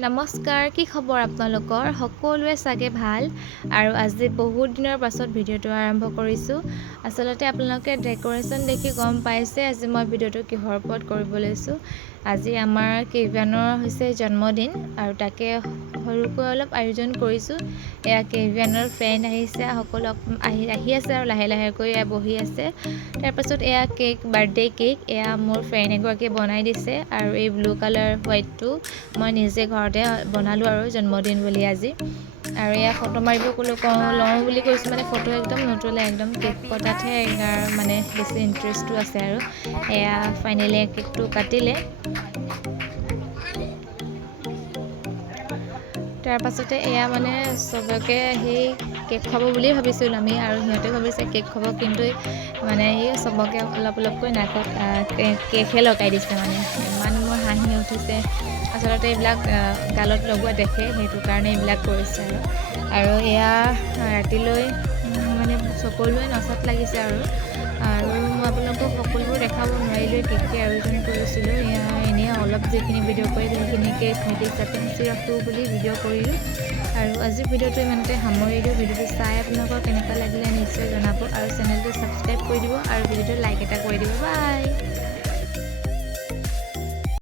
নমস্কাৰ, কি খবৰ আপোনালোকৰ? সকলোৱে চাগে ভাল আৰু আজি বহুত দিনৰ পাছত ভিডিঅ'টো আৰম্ভ কৰিছোঁ। আচলতে আপোনালোকে ডেক'ৰেশ্যন দেখি গম পাইছে আজি মই ভিডিঅ'টো কিহৰ ওপৰত কৰিব লৈছোঁ। আজি আমাৰ কেভিয়ানৰ হৈছে জন্মদিন আৰু তাকে সৰুকৈ অলপ আয়োজন কৰিছোঁ। এয়া কেভিয়ানৰ ফ্ৰেণ্ড আহিছে, সকলো আহি আছে আৰু লাহে লাহেকৈ এয়া বহি আছে। তাৰপাছত এয়া কেক, বাৰ্থডে কেক, এয়া মোৰ ফ্ৰেণ্ড এগৰাকীয়ে বনাই দিছে আৰু এই ব্লু কালাৰ হোৱাইটটো মই নিজে ঘৰতে বনালোঁ আৰু জন্মদিন বুলি আজি। আৰু এয়া ফটো মাৰিব লওঁ বুলি কৈছোঁ, মানে ফটো একদম নুতোলে, একদম কেক কটাতহে ইয়াৰ মানে বেছি ইণ্টাৰেষ্টটো আছে। আৰু এয়া ফাইনেলি কেকটো কাটিলে। তাৰপাছতে এয়া মানে চবকে সেই কেক খাব বুলিয়ে ভাবিছিলোঁ আমি, আৰু সিহঁতে ভাবিছে কেক খাব, কিন্তু মানে এই চবকে অলপ অলপকৈ নাকত কেকহে লগাই দিছে। মানে ইমান মোৰ হাঁহি উঠিছে। আচলতে এইবিলাক গালত লগোৱা দেখে, সেইটো কাৰণে এইবিলাক কৰিছে। আৰু এয়া ৰাতিলৈ মানে সকলোৱে নচাত লাগিছে আৰু মই আপোনালোকক সকলোবোৰ দেখাব নোৱাৰিলোঁ, কেকটি আয়োজন কৰিছিলোঁ। এয়া এনেই অলপ যিখিনি ভিডিঅ' কৰিলোঁ সেইখিনিকে স্মৃতি হিচাপে সাঁচি ৰাখোঁ বুলি ভিডিঅ' কৰিলোঁ। আৰু আজিৰ ভিডিঅ'টো ইমানতে সামৰি দিওঁ। ভিডিঅ'টো চাই আপোনালোকৰ কেনেকুৱা লাগিলে নিশ্চয় জনাব আৰু চেনেলটো ছাবস্ক্ৰাইব কৰি দিব আৰু ভিডিঅ'টো লাইক এটা কৰি দিব। বাই।